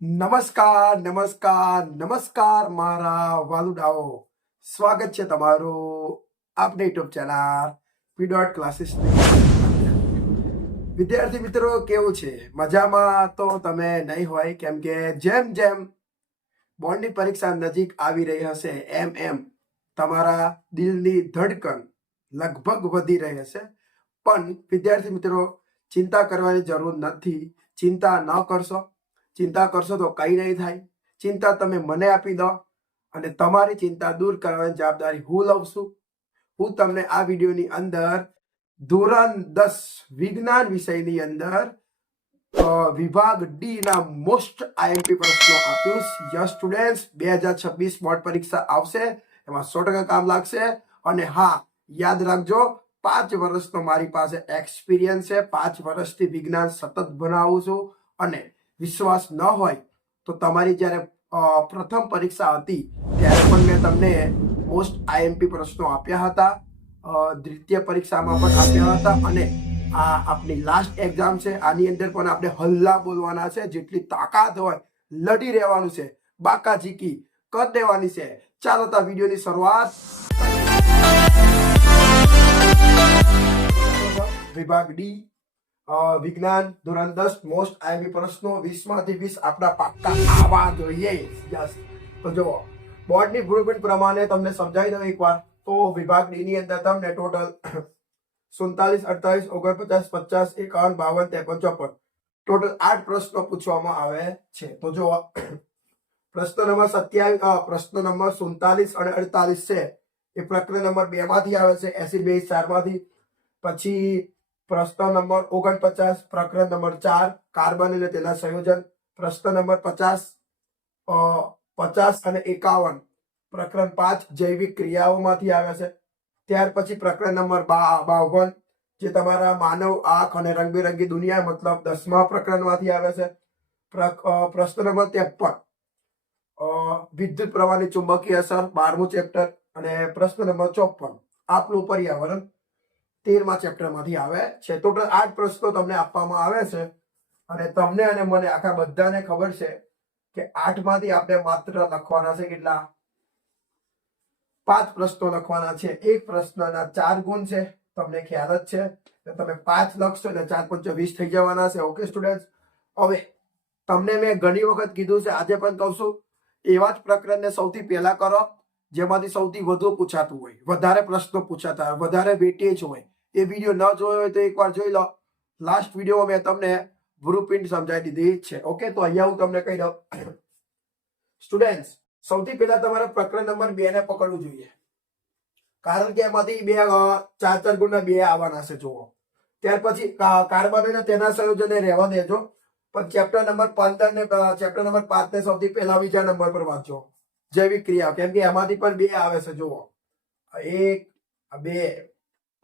નમસ્કાર નમસ્કાર નમસ્કાર મારા વાલુડાઓ, સ્વાગત છે તમારું આપણી યુટ્યુબ ચેનલ પી ક્લાસીસ. વિદ્યાર્થી મિત્રો, કેવું છે? મજામાં તો તમે નહીં હોય, કેમ કે જેમ જેમ બોર્ડની પરીક્ષા નજીક આવી રહી હશે એમ એમ તમારા દિલની ધડકન લગભગ વધી રહી હશે. પણ વિદ્યાર્થી મિત્રો, ચિંતા કરવાની જરૂર નથી. ચિંતા ન કરશો, ચિંતા કરશો તો કંઈ નહીં થાય. ચિંતા તમે મને આપી દો અને તમારી ચિંતા દૂર કરવાની જવાબદારી હું લઉં છું. હું તમને આ વિડીયોની અંદર ધોરણ 10 વિજ્ઞાન વિષયની અંદર વિભાગ ડી ના મોસ્ટ આઈએમપી પ્રશ્નો આપ્યું. યસ સ્ટુડન્ટ્સ, 2026 બોર્ડ પરીક્ષા આવશે, એમાં 100% કામ લાગશે. અને હા, યાદ રાખજો, 5 વર્ષનો મારી પાસે એક્સપિરિયન્સ છે. 5 વર્ષથી વિજ્ઞાન સતત ભણાવું છું. અને વિશ્વાસ ન હોય તો તમારી જ્યારે પ્રથમ પરીક્ષા હતી ત્યારે પણ મેં તમને મોસ્ટ આઈએમપી પ્રશ્નો આપ્યા હતા. દ્વિતીય પરીક્ષામાં પણ આપ્યા હતા. અને આ આપણી લાસ્ટ એક્ઝામ છે, આની અંદર પણ આપણે હલ્લા બોલવાના છે. જેટલી તાકાત હોય લડી રહેવાનું છે, બાકા ઝીકી કરી દેવાની છે. ચાલો તો વિડીયોની શરૂઆત. વિભાગ ડી વિજ્ઞાન ધોરણ 10 મોસ્ટ આઈએમપી પ્રશ્નો 20 માંથી 20 આપણા પાક્કા આવવા જોઈએ. યસ, તો જુઓ, બોર્ડની બ્લુપ્રિન્ટ પ્રમાણે તમને સમજાવી દઉં એકવાર. તો વિભાગ ડી ની અંદર તમને ટોટલ 47, 48, 49, 50, 51, 52, 53, 54 ટોટલ 8 પ્રશ્નો પૂછવામાં આવે છે. તો જો પ્રશ્ન નંબર 27, પ્રશ્ન નંબર 47 અને 48 છે એ પ્રકરણ નંબર 2 માંથી આવે છે, એસિડ બેઝ 4 માંથી. પછી પ્રશ્ન નંબર 49 પ્રકરણ નંબર 4 કાર્બન અને તેના સંયોજન. પ્રશ્ન નંબર 50, 50 અને 51 પ્રકરણ 5 જૈવિક ક્રિયાઓમાંથી આવે છે. ત્યાર પછી પ્રકરણ નંબર 52 જે તમારા માનવ આંખ અને રંગબેરંગી દુનિયા મતલબ 10મા પ્રકરણમાંથી આવે છે. પ્રશ્ન નંબર 53 વિદ્યુત પ્રવાહની ચુંબકીય અસર 12મું ચેપ્ટર. અને પ્રશ્ન નંબર 54 આપણું પર્યાવરણ 13મા ચેપ્ટરમાંથી આવે છે. ટોટલ 8 પ્રશ્નો તમને આપવામાં આવે છે. અને તમને અને મને આખા બધાને ખબર છે કે 8 માંથી આપણે માત્ર લખવાના છે કેટલા? 5 પ્રશ્નો લખવાના છે. એક પ્રશ્નના 4 ગુણ છે, તમને ખ્યાલ જ છે. તમે 5 લખશો એટલે 4 × 5 = 20 થઈ જવાના છે. ઓકે સ્ટુડન્ટ, હવે તમને મેં ઘણી વખત કીધું છે, આજે પણ કહું છું, એવા જ પ્રકરણને સૌથી પહેલા કરો જેમાંથી સૌથી વધુ પૂછાતું હોય, વધારે પ્રશ્નો પૂછાતા હોય, વધારે વેટેજ હોય. એ વિડીયો ન જોયો હોય તો એકવાર જોઈ લો. લાસ્ટ વિડીયોમાં મેં તમને બ્લુપ્રિન્ટ સમજાવી દીધી છે. ઓકે, તો અહીંયા હું તમને કહી દઉં સ્ટુડન્ટ્સ, સૌથી પહેલા તમારે પ્રકરણ નંબર 2 ને પકડવું જોઈએ, કારણ કે એમાંથી 4 ગુણના 2 આવવાના છે. જુઓ, ત્યાર પછી કાર્બન અને તેના સંયોજનને રહેવા દેજો. પણ ચેપ્ટર નંબર 15 ને ચેપ્ટર નંબર 5 ને સૌથી પહેલા બીજા નંબર પર વાંચો, જૈવિક ક્રિયા, કેમ કે એમાંથી પણ 2 આવે છે. જુઓ, 1, 2,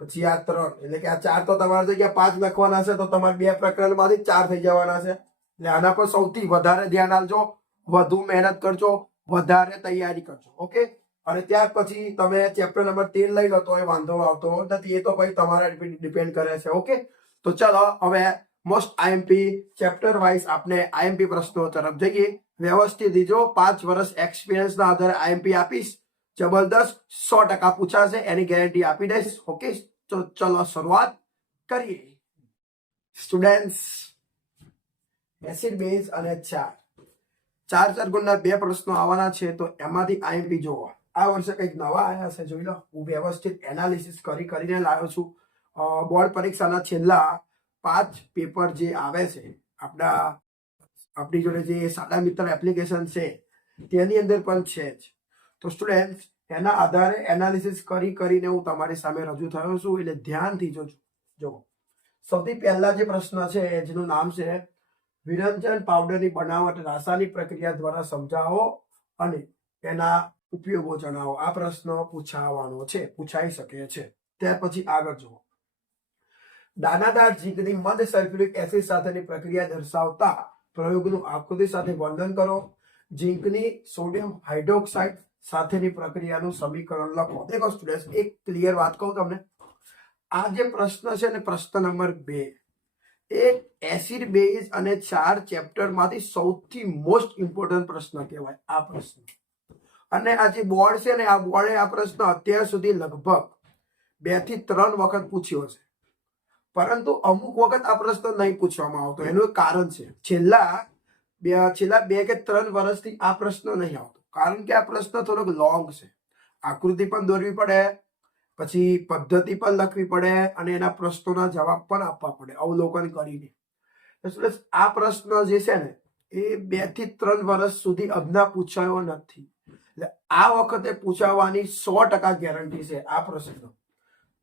પછી આ 3, એટલે કે આ 4 તો તમારી જગ્યા 5 લખવાના છે, તો તમારે 2 પ્રકરણમાંથી 4 થઈ જવાના છે. એટલે આના પર સૌથી વધારે ધ્યાન આપજો, વધુ મહેનત કરજો, વધારે તૈયારી કરજો. ઓકે, અને ત્યાર પછી તમે ચેપ્ટર નંબર 13 લઈ લો તો એ વાંધો આવતો નથી. એ તો ભાઈ તમારા ડિપેન્ડ કરે છે. ઓકે, તો ચાલો હવે મોસ્ટ આઈએમપી ચેપ્ટર વાઇઝ આપણે આઈએમપી પ્રશ્નો તરફ જઈએ. વ્યવસ્થિત દીજો, 5 વર્ષ એક્સપિરિયન્સના આધારે આઈએમપી આપીશ. જબરદસ્ત, 100% પૂછાશે, એની ગેરંટી આપી દઈશ. ઓકે, તો ચલો શરૂઆત કરીએ. સ્ટુડન્ટ્સ, એસિડ બેઝ અને 4 ગુણના 2 પ્રશ્નો આવવાના છે. તો એમાંથી આઈએમપી જોવો, આ વર્ષે કંઈક નવા આવ્યા છે, જોઈ લો. હું વ્યવસ્થિત એનાલિસિસ કરીને લાવ્યો છું. બોર્ડ પરીક્ષાના છેલ્લા 5 પેપર જે આવે છે આપણી જોડે, જે સાડા મિત્ર એપ્લિકેશન છે તેની અંદર પણ છે જ. તો સ્ટુડન્ટ, એના આધારે એનાલિસિસ કરીને હું તમારી સામે રજૂ થયો છું, એટલે ધ્યાનથી જોજો. જો સૌથી પહેલા જે પ્રશ્ન છે જેનું નામ છે વિરંજન પાવડરની બનાવટ રાસાયણિક પ્રક્રિયા દ્વારા સમજાવો અને એના ઉપયોગો જણાવો. આ પ્રશ્ન પૂછાઈ શકે છે. ત્યાર પછી આગળ જુઓ, દાનાદાર ઝીંકની મધ સલ્ફ્યુરિક એસિડ સાથેની પ્રક્રિયા દર્શાવતા પ્રયોગનું આકૃતિ સાથે વર્ણન કરો. ઝીંકની સોડિયમ હાઇડ્રોક્સાઇડ સાથેની પ્રક્રિયાનું સમીકરણ લખો. દેખો સ્ટુડન્ટ, એક ક્લિયર વાત કહું તમને, આ જે પ્રશ્ન છે ને, પ્રશ્ન નંબર 2, એક એસિડ બેઝ અને ક્ષાર ચેપ્ટર માંથી સૌથી મોસ્ટ ઇમ્પોર્ટન્ટ પ્રશ્ન કહેવાય આ પ્રશ્ન. અને આ જે બોર્ડ છે ને, આ બોર્ડે આ પ્રશ્ન અત્યાર સુધી લગભગ 2 થી 3 વખત પૂછ્યો છે, પરંતુ અમુક વખત આ પ્રશ્ન નહીં પૂછવામાં આવતો. એનું એક કારણ છે. છેલ્લા 2 કે 3 વર્ષથી આ પ્રશ્ન નહીં આવતો, કારણ કે આ પ્રશ્ન થોડોક લોંગ છે. આકૃતિ પણ દોરવી પડે, પછી પદ્ધતિ પણ લખવી પડે, અને એના પ્રશ્નોના જવાબ પણ આપવા પડે અવલોકન કરીને. આ પ્રશ્ન જે છે ને એ 2 થી 3 વર્ષ સુધી અજ્ઞા પૂછાયો નથી. એટલે આ વખતે પૂછાવાની 100% ગેરંટી છે. આ પ્રશ્ન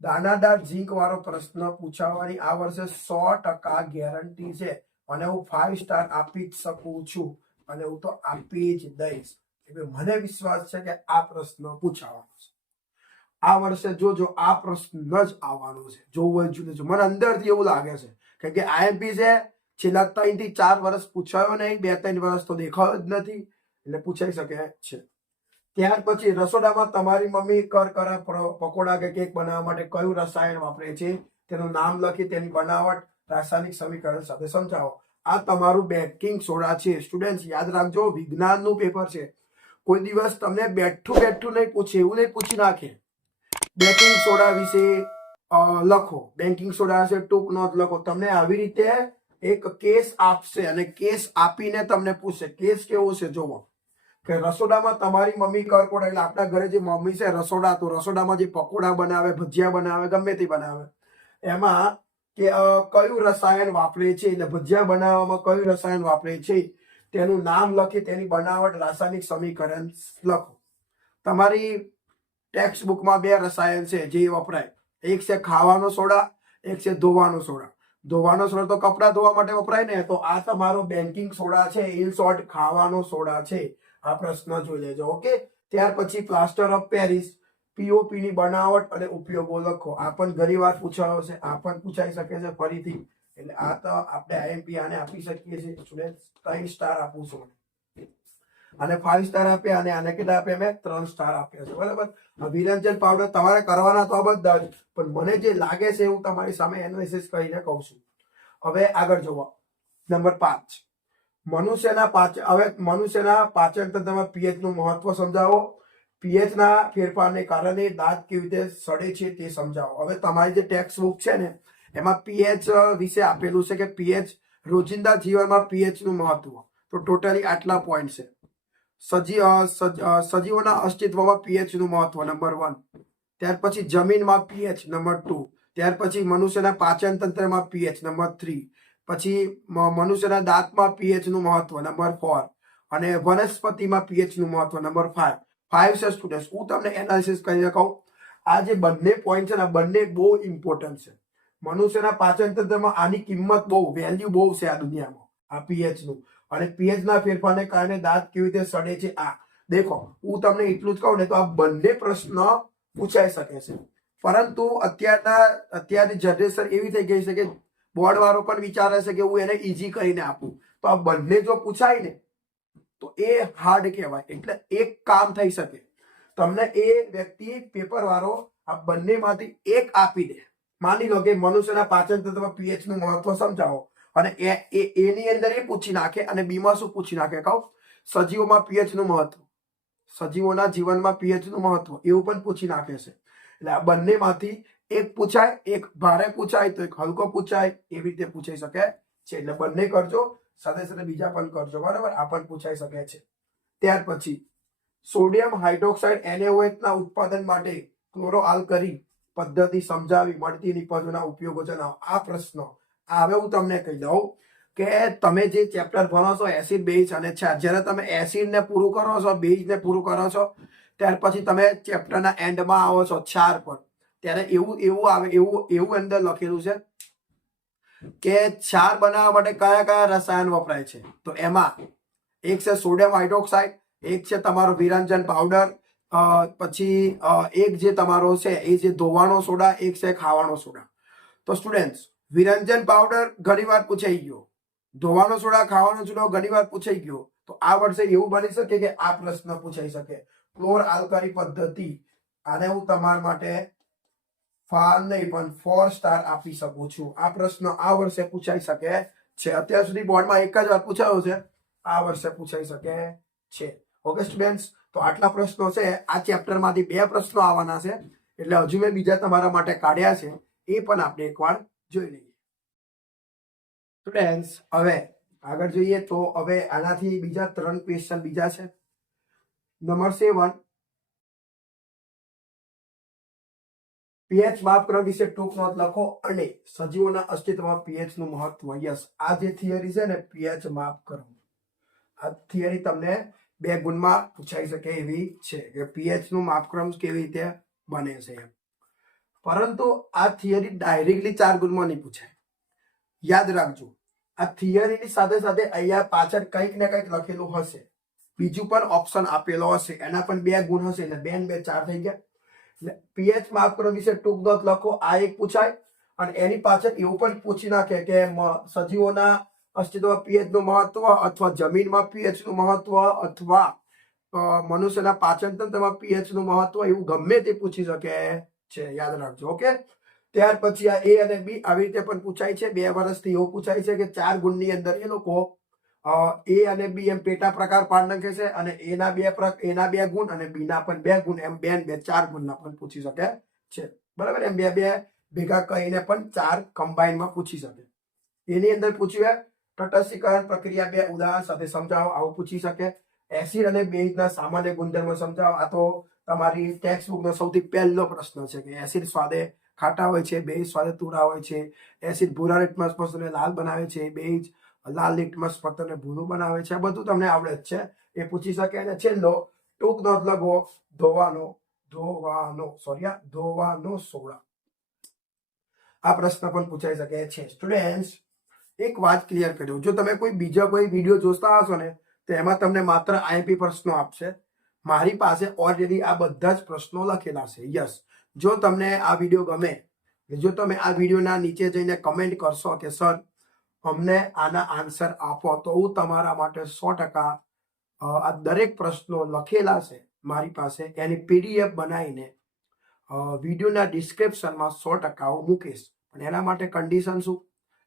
દાણાદાર ઝીંક વાળો પ્રશ્ન પૂછાવાની આ વર્ષે 100% ગેરંટી છે. અને હું 5 સ્ટાર આપી જ શકું છું, અને હું તો આપી જ દઈશ. એટલે મને વિશ્વાસ છે કે આ પ્રશ્ન પૂછાવાનો છે આ વર્ષે. જો આ પ્રશ્ન જ આવવાનો છે, જોવું જ મને અંદરથી એવું લાગે છે. કેમ કે આઈએમપી છે, છેલ્લા 3 થી 4 વર્ષ પૂછાયો નહીં, 2-3 વર્ષ તો દેખાયો જ નથી, એટલે પૂછાઈ શકે છે. ત્યાર પછી રસોડામાં તમારી મમ્મી કરકરા પકોડા કે કેક બનાવવા માટે કયું રસાયણ વાપરે છે, તેનું નામ લખી તેની બનાવટ રાસાયણિક સમીકરણ સાથે સમજાવો. આ તમારું બેકિંગ સોડા છે. સ્ટુડન્ટ્સ યાદ રાખજો, વિજ્ઞાનનું પેપર છે. કોઈ દિવસ તમને બેઠું નહીં પૂછે, એવું નહીં પૂછી નાખે. બેકિંગ સોડા વિશે લખો, બેકિંગ સોડા વિશે ટૂંક નોંધ લખો. તમને આવી રીતે એક કેસ આપશે, અને કેસ આપીને તમને પૂછશે. કેસ કેવો છે જોવો, કે રસોડામાં તમારી મમ્મી કરકોડા, એટલે આપણા ઘરે જે મમ્મી છે રસોડા, તો રસોડામાં જે પકોડા બનાવે, ભજીયા બનાવે, ગમે તે બનાવે, એમાં કે કયું રસાયણ વાપરે છે, એટલે ભજીયા બનાવવામાં કયું રસાયણ વાપરે છે તેનું નામ લખી તેની બનાવટ રાસાયણિક સમીકરણ લખો. તમારી ટેક્સ્ટ બુકમાં 2 રસાયણ છે જે વપરાય. એક છે ખાવાનો સોડા, એક છે ધોવાનો સોડા. ધોવાનો સોડા તો કપડા ધોવા માટે વપરાય ને, તો આ તમારો બેકિંગ સોડા છે, ઇન શોર્ટ ખાવાનો સોડા છે. આ પ્રશ્ન જોઈ લેજો. ઓકે. ત્યાર પછી પ્લાસ્ટર ઓફ પેરિસ, પીઓપી ની બનાવટ અને ઉપયોગો લખો. આ પણ ઘણી વાર પૂછાયો છે, આ પણ પૂછાઈ શકે છે ફરીથી. એટલે આ તો આપણે આઈએમપી આને આપી શકીએ છીએ. સ્ટુડન્ટ 3 સ્ટાર આપું છું, અને 5 સ્ટાર આપ્યા, અને આને કેટલા આપ્યા? મેં 3 સ્ટાર આપ્યા છે. બરાબર. વિરંજન પાવડર તમારે કરવાના તો આ બધા જ, પણ મને જે લાગે છે હું તમારી સામે એનાલિસિસ કરીને કહું છું. હવે આગળ જોવો. નંબર 5, મનુષ્યના પાચન તંત્રમાં પીએચ નું મહત્વ સમજાવો. પીએચ ના ફેરફારને કારણે દાંત કેવી રીતે સડે છે તે સમજાવો. હવે તમારી જે ટેક્સ્ટ બુક છે ને, એમાં પીએચ વિશે આપેલું છે કે પીએચ રોજિંદા જીવનમાં પીએચ નું મહત્વ. તો ટોટલી આટલા પોઈન્ટ છે. સજીવોના અસ્તિત્વમાં પીએચ નું મહત્વ નંબર 1. ત્યાર પછી જમીનમાં પીએચ નંબર 2. ત્યાર પછી મનુષ્યના પાચન તંત્રમાં પીએચ નંબર 3. પછી મનુષ્યના દાંતમાં પીએચ નું મહત્વ નંબર 4. અને વનસ્પતિમાં પીએચ નું મહત્વ નંબર 5. 5 છે સ્ટુડન્ટ્સ. હું તમને એનાલિસિસ કરીને કહું. આ જે બંને પોઈન્ટ છે ને, બંને બહુ ઇમ્પોર્ટન્ટ છે. મનુષ્યના પાચન તંત્રમાં આની કિંમત બહુ, વેલ્યુ બહુ છે આ દુનિયામાં, આ પીએચ નું. અને પીએચ ના ફેરફારને કારણે દાંત કેવી રીતે સડે છે. આ દેખો, હું તમને એટલું જ કહું ને, તો આ બંને પ્રશ્ન પૂછાઈ શકે છે. પરંતુ અત્યારની જનરેશન એવી થઈ ગઈ છે કે બોર્ડ વાળો પણ વિચારે છે કે હું એને ઈઝી કરીને આપું. તો આ બંને જો પૂછાય ને, તો એ હાર્ડ કહેવાય. એટલે એક કામ થઈ શકે, તમને એ વ્યક્તિ પેપર વાળો આ બંનેમાંથી એક આપી દે. માની લો કે મનુષ્યના પાચન તંત્રમાં પીએચ નું મહત્વ સમજાવો, અને એની અંદર એ પૂછી નાખે, અને બીમાં શું પૂછી નાખે કહું? સજીવોમાં પીએચ નું મહત્વ, સજીવોના જીવનમાં પીએચ નું મહત્વ, એવું પણ પૂછી નાખે છે. એટલે આ બંનેમાંથી એક પૂછાય, એક ભારે પૂછાય તો એક હલકો પૂછાય, એવી રીતે પૂછાઈ શકે છે. એટલે બંને કરજો, સાથે સાથે બીજા પણ કરજો. બરાબર. આ પણ પૂછાઈ શકે છે. ત્યાર પછી સોડિયમ હાઇડ્રોક્સાઇડ NaOH ના ઉત્પાદન માટે ક્લોરોઆલ્કલી પદ્ધતિ સમજાવી, મળતી નિપજોના ઉપયોગો જણાવો. આ પ્રશ્ન હવે હું તમને કહી દઉં કે તમે જે ચેપ્ટર ભણો છો એસિડ, બેઝ અને ક્ષાર, જ્યારે તમે એસિડ ને પૂરું કરો છો, બેઝ ને પૂરું કરો છો, ત્યાર પછી તમે ચેપ્ટરના એન્ડમાં આવો છો ક્ષાર પર, ત્યારે એવું અંદર લખેલું છે કે ક્ષાર બનાવવા માટે કયા કયા રસાયણ વપરાય છે. તો એમાં એક છે સોડિયમ હાઇડ્રોક્સાઇડ, એક છે તમારો વિરંજન પાવડર, પછી એક જે તમારો છે એ જે ધોવાનો સોડા, એક છે ખાવાનો સોડા. તો સ્ટુડન્ટ્સ વિરંજન પાવડર ઘણી વાર પૂછાઈ ગયો, ધોવાનો સોડા, ખાવાનો સોડા ઘણી વાર પૂછાઈ ગયો. તો આ વર્ષે એવું બની શકે કે આ પ્રશ્ન પૂછાઈ શકે. ક્લોર આલ્કલી પદ્ધતિ, આને હું તમારા માટે 5 નહીં પણ 4 સ્ટાર આપી શકું છું. આ પ્રશ્ન આ વર્ષે પૂછાઈ શકે છે. અત્યાર સુધી બોર્ડમાં એક જ વાર પૂછાયો છે, આ વર્ષે પૂછાઈ શકે છે. ઓકે સ્ટુડન્ટ્સ, તો આટલા પ્રશ્નો છે. આ ચેપ્ટરમાંથી 2 પ્રશ્નો આવવાના છે, એટલે હજુ મેં બીજા તમારા માટે કાઢ્યા છે, એ પણ આપણે એકવાર જોઈ લઈએ. સ્ટુડન્ટ્સ, હવે આગળ જોઈએ તો હવે આનાથી બીજા 3 ક્વેશ્ચન બીજા છે. નંબર 7, પીએચ માપક્રમ વિશે ટૂંક નોંધ લખો અને સજીવોના અસ્તિત્વમાં પીએચ નું મહત્વ. યસ, આ જે થિયરી છે ને પીએચ માપક્રમ, આ થિયરી તમને 2 ગુણમાં પૂછાઈ શકે એવી છે કે પીએચ નું માપક્રમ કેવી રીતે બને છે એમ. પરંતુ આ થિયરી ડાયરેક્ટલી 4 ગુણમાં નહીં પૂછાય. યાદ રાખજો, આ થિયરીની સાથે સાથે અહીંયા પાછળ કંઈક ને કંઈક લખેલું હશે, બીજું પણ ઓપ્શન આપેલો હશે, એના પણ 2 ગુણ હશે, એટલે 2 ને 2 4 થઈ ગયા. પીએચ માપક્રમ વિશે ટૂંક નોંધ લખો, આ એક પૂછાય. અને એની પાછળ એવું પણ પૂછી નાખે કે સજીવોના અસ્તિત્વમાં પીએચ નું મહત્વ, અથવા જમીનમાં પીએચ નું મહત્વ, અથવા મનુષ્યના પાચન તંત્રમાં પીએચ નું મહત્વ, એવું ગમે તે પૂછી શકે છે. યાદ રાખજો. ઓકે, ત્યાર પછી આ એ અને બી આવી રીતે પણ પૂછાય છે. 2 વર્ષથી એવું પૂછાય છે કે 4 ગુણની અંદર એ લોકો એ અને બી એમ પેટા પ્રકાર પાડ નાખે છે, અને એના 2 ગુણ અને બી ના પણ 2 ગુણ, એમ 2 ને 2 4 ગુણના પણ પૂછી શકે છે. બરાબર, એમ 2 ભેગા કરીને પણ 4 કમ્બાઈનમાં પૂછી શકે. એની અંદર પૂછ્યું તટસ્થીકરણ પ્રક્રિયા 2 ઉદાહરણ સાથે સમજાવો, આવું પૂછી શકે. એસિડ અને બેઝના સામાન્ય ગુણધર્મો સમજાવો. આ તો તમારી ટેક્સ્ટ બુકનો સૌથી પહેલો પ્રશ્ન છે કે એસિડ સ્વાદે ખાટા હોય છે, બેઝ સ્વાદે તુરા હોય છે. એસિડ ભૂરા લીટમસ પત્થરને લાલ બનાવે છે, બેઝ લાલ લીટમસ પત્થરને ભૂરું બનાવે છે. આ બધું તમને આવડે જ છે, એ પૂછી શકે. અને છેલ્લો ટૂંક નોંધ લખો, ધોવાનો સોડા. આ પ્રશ્ન પણ પૂછાઈ શકે છે. સ્ટુડન્ટ્સ, એક વાત ક્લિયર કર્યો, જો તમે બીજા કોઈ વિડીયો જોતા હશો ને તો એમાં તમને માત્ર આઈએમપી પ્રશ્નો આપશે. મારી પાસે ઓલરેડી આ બધા જ પ્રશ્નો લખેલા છે. યસ, જો તમને આ વિડીયો ગમે, જો તમે આ વિડીયોના નીચે જઈને કમેન્ટ કરશો કે સર અમને આના આન્સર આપો, તો હું તમારા માટે 100% આ દરેક પ્રશ્નો લખેલા છે મારી પાસે, એની પીડીએફ બનાવીને વિડીયોના ડિસ્ક્રિપ્શનમાં 100% હું મૂકીશ. પણ એના માટે કન્ડિશન શું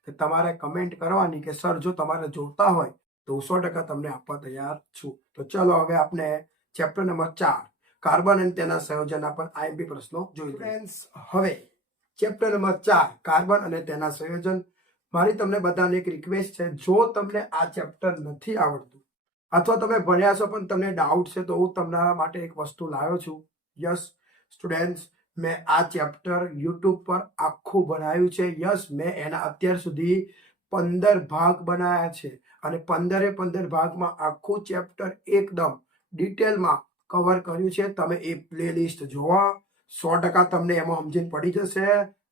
કે તમારે કમેન્ટ કરવાની કે સર જો તમારે જોતા હોય તો હું 100% તમને આપવા તૈયાર છું. તો ચલો હવે આપણે ચેપ્ટર નંબર 4 કાર્બન અને તેના સંયોજનના પણ આઈએમપી પ્રશ્નો જોઈ લઈએ. હવે ચેપ્ટર નંબર 4 કાર્બન અને તેના સંયોજન. મારી તમને બધાને એક રિક્વેસ્ટ છે, જો તમને આ ચેપ્ટર નથી આવડતું અથવા તમે ભણ્યા છો પણ તમને ડાઉટ છે, તો હું તમારા માટે એક વસ્તુ લાવ્યો છું. યસ સ્ટુડન્ટ્સ, મેં આ ચેપ્ટર યુટ્યુબ પર આખું બનાવ્યું છે. યસ, મેં એના અત્યાર સુધી 15 ભાગ બનાવ્યા છે, અને 15 ભાગમાં આખું ચેપ્ટર એકદમ ડિટેલમાં કવર કર્યું છે. તમે એ પ્લેલિસ્ટ જોવા, 100% તમને એમાં સમજણ પડી જશે,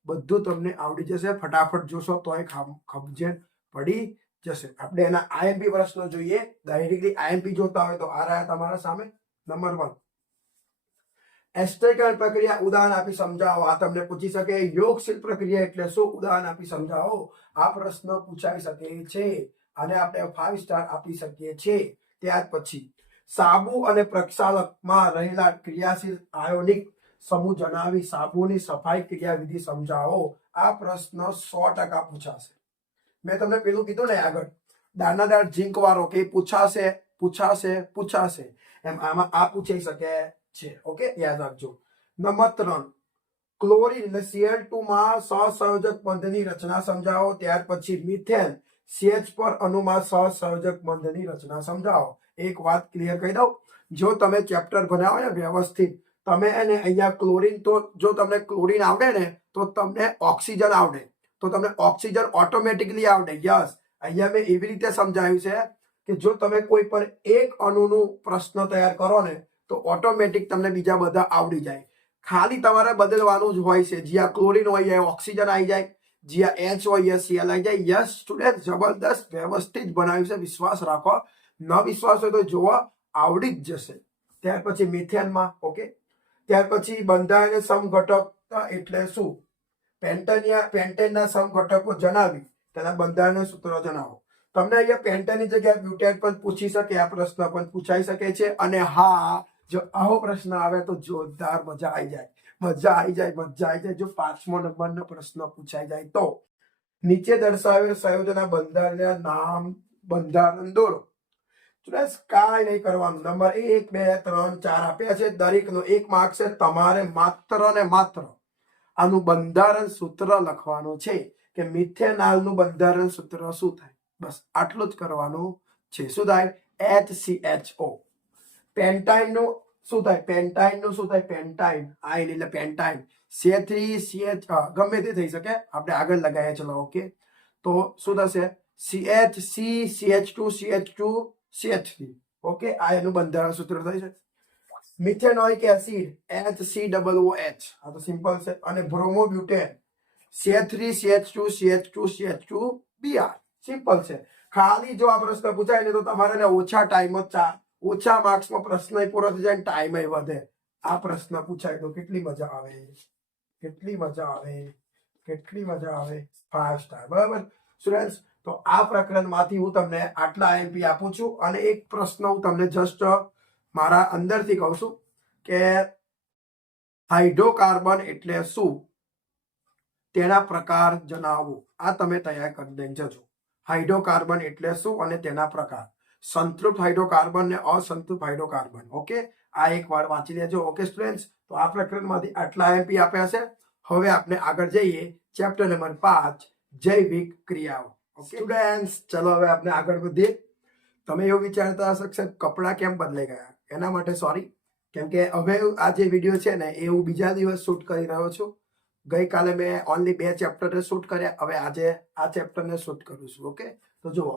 બધું તમને આવડી જશે. ફટાફટ જોશો તોય સમજણ પડી જશે. આપણે એના આઈએમપી પ્રશ્નો જોઈએ. ડાયરેક્ટલી આઈએમપી જોતા હોય તો આ રહ્યા તમારા સામે. નંબર 1, એસ્ટરીકરણ પ્રક્રિયા ઉદાહરણ આપી સમજાવો. આ તમને પૂછી શકે. યોગશીલ પ્રક્રિયા એટલે શું, ઉદાહરણ આપી સમજાવો. આ પ્રશ્ન પૂછાઈ શકે છે, અને આપણે 5 સ્ટાર આપી શકીએ છીએ. ત્યાર પછી સાબુ અને પ્રક્ષાલકમાં રહેલા ક્રિયાશીલ આયોનિક સમૂહ જણાવી સાબુની સફાઈ ક્રિયાવિધિ સમજાવો. આ પ્રશ્ન 100% પૂછાશે. મેં તમને પેલું કીધું ને આગળ, દાણાદાર ઝીંક વાળો કે પૂછાશે એમ આમાં આ પૂછાઈ શકે છે. ઓકે, યાદ રાખજો. નંબર 3, ક્લોરીન એટલે Cl2 માં સહસંયોજક બંધની રચના સમજાવો. ત્યાર પછી મિથેન CH પર અણુમાં સહસંયોજક બંધની રચના સમજાવો. એક વાત ક્લિયર કહી દઉં, જો તમે ચેપ્ટર ભણાવો ને વ્યવસ્થિત, તમે એને અહીંયા ક્લોરીન, તો જો તમને ક્લોરીન આવડે ને તો તમને ઓક્સિજન આવડે, તો તમને ઓક્સિજન ઓટોમેટિકલી આવડે. યસ, અહીંયા મેં એવી રીતે સમજાવ્યું છે કે જો તમે કોઈ પણ એક અણુનું પ્રશ્ન તૈયાર કરો ને તો ઓટોમેટિક તમને બીજા બધા આવડી જાય. ખાલી તમારે બદલવાનું જ હોય છે. જ્યાં ક્લોરીન હોય એ ઓક્સિજન આવી જાય, જ્યાં H હોય એ Cl આવી જાય. યસ સ્ટુડન્ટ, જબરદસ્ત વ્યવસ્થિત બનાવ્યું છે, વિશ્વાસ રાખો. ન વિશ્વાસ હોય તો જોવા આવડી જ જશે. ત્યાર પછી મિથેનમાં, ઓકે, ત્યાર પછી બંધારણીય સમઘટકતા એટલે શું, પેન્ટેનના સમઘટકો જણાવી તેના બંધારણીય સૂત્રો જણાવો. તમને અહીંયા પેન્ટેનની જગ્યાએ બ્યુટેન પણ પૂછી શકે. આ પ્રશ્ન પણ પૂછાઈ શકે છે. અને હા, જો આવો પ્રશ્ન આવે તો જોરદાર મજા આવી જાય. મજા આવી જાય જો 5મો નંબરનો પ્રશ્ન પૂછાઈ જાય તો નીચે દર્શાવેલ સંયોજનના બંધારણના નામ બંધારણ દોરો. કાંઈ નહીં કરવાનું. નંબર 1 2 3 4 આપ્યા છે, દરેકનો 1 માર્ક છે. તમારે માત્ર ને માત્ર આનું બંધારણ સૂત્ર લખવાનું છે કે મિથેનોલનું બંધારણ સૂત્ર શું થાય. બસ આટલું જ કરવાનું છે. શું થાય? HCHO. પેન્ટાઇનનું શું થાય? પેન્ટાઇનનું શું થાય? પેન્ટાઇન આઈન એટલે પેન્ટાઇન. CH3CH ગમે તે થઈ શકે, આપણે આગળ લગાવીએ. ચલો ઓકે, તો શું થશે? CH3CH2 CH3. ઓકે, આ એનું બંધારણ સૂત્ર થાય છે. મિથેનોઇક એસિડ HCOOH, આ તો સિમ્પલ છે. અને બ્રોમોબ્યુટેન CH3CH2CH2CH2Br, સિમ્પલ છે. ખાલી જો આ પ્રશ્ન પૂછાય ને તો તમારે ઓછા ટાઈમ ઓછા માર્ક્સમાં પ્રશ્ન પૂરો થઈ જાય, ટાઈમ વધે. આ પ્રશ્ન પૂછાય તો કેટલી મજા આવે, કેટલી મજા આવે, કેટલી મજા આવે. 5 સ્ટાર. બરાબર સ્ટુડન્ટ્સ, તો આ પ્રકરણમાંથી હું તમને આટલા IMP આપું છું. અને એક પ્રશ્ન હું તમને જસ્ટ મારા અંદરથી કહું છું કે હાઇડ્રોકાર્બન એટલે શું, તેના પ્રકાર જણાવો. આ તમે તૈયાર કરી દઈને જજો. હાઇડ્રોકાર્બન એટલે શું અને તેના પ્રકાર. સંતૃપ્ત હાઇડ્રોકાર્બન ને અસંતૃપ્ત હાઇડ્રોકાર્બન. ઓકે, આ એક વાર વાંચી લેજો. ઓકે સ્ટુડન્ટ્સ, તો આ પ્રકરણમાંથી આટલા IMP આપ્યા છે. હવે આપણે આગળ જઈએ ચેપ્ટર નંબર 5, જૈવિક ક્રિયાઓ. ઓકે સ્ટુડન્ટ્સ, ચલો હવે આપણે આગળ વધીએ. તમે એવું વિચારતા હશો કે કપડાં કેમ બદલાઈ ગયા. એના માટે સોરી, કેમ કે હવે આ જે વિડીયો છે ને એ હું બીજા દિવસ શૂટ કરી રહ્યો છું. ગઈકાલે મેં ઓનલી 2 ચેપ્ટર શૂટ કર્યા, હવે આજે આ ચેપ્ટરને શૂટ કરું છું. ઓકે, તો જુઓ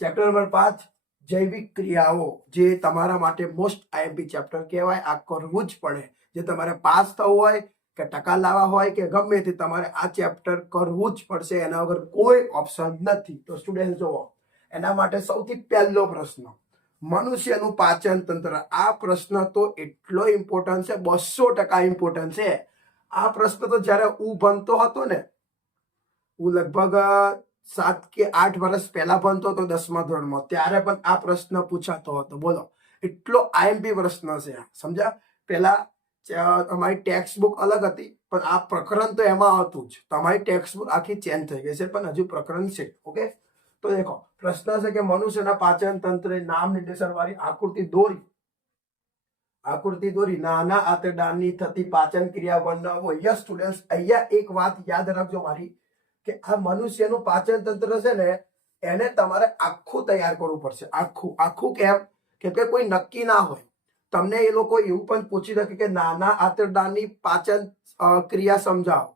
ચેપ્ટર નંબર 5, જૈવિક ક્રિયાઓ, જે તમારા માટે મોસ્ટ IMP ચેપ્ટર કહેવાય. આ કરવું જ પડે. જે તમારે પાસ થવું હોય કે ટકા લાવવા હોય કે ગમે તે, તમારે આ ચેપ્ટર કરવું જ પડશે. એના વગર કોઈ ઓપ્શન નથી. તો સ્ટુડન્ટ જુઓ, એના માટે સૌથી પહેલો પ્રશ્ન, મનુષ્યનું પાચન તંત્ર. આ પ્રશ્ન તો એટલો ઇમ્પોર્ટન્ટ છે, 200% ઇમ્પોર્ટન્ટ છે. આ પ્રશ્ન તો જ્યારે હું ભણતો હતો ને, હું લગભગ 7 કે 8 વર્ષ પહેલા ભણતો હતો 10મા ધોરણમાં, ત્યારે પણ આ પ્રશ્ન પૂછાતો હતો. બોલો, એટલો IMP પ્રશ્ન છે. સમજ્યા? પેલા અમારી ટેક્સ્ટ બુક અલગ હતી, પણ આ પ્રકરણ તો એમાં હતું જ. તમારી ટેક્સ્ટ બુક આખી ચેન્જ થઈ ગઈ છે, પણ હજુ પ્રકરણ છે. ઓકે, તો દેખો પ્રશ્ન છે કે મનુષ્યના પાચન તંત્રે નામ નિર્દેશન વાળી આકૃતિ દોરી. આકૃતિ દોરી નાના આંતરડાની થતી પાચન ક્રિયા વર્ણવો. યસ સ્ટુડન્ટ્સ, અહીંયા એક વાત યાદ રાખજો મારી, કે આ મનુષ્યનું પાચન તંત્ર છે ને, એને તમારે આખું તૈયાર કરવું પડશે. આખું કેમ? કેમ કે કોઈ નક્કી ના હોય. તમને એ લોકો એવું પણ પૂછી શકે કે નાના આંતરડાની પાચન ક્રિયા સમજાવો,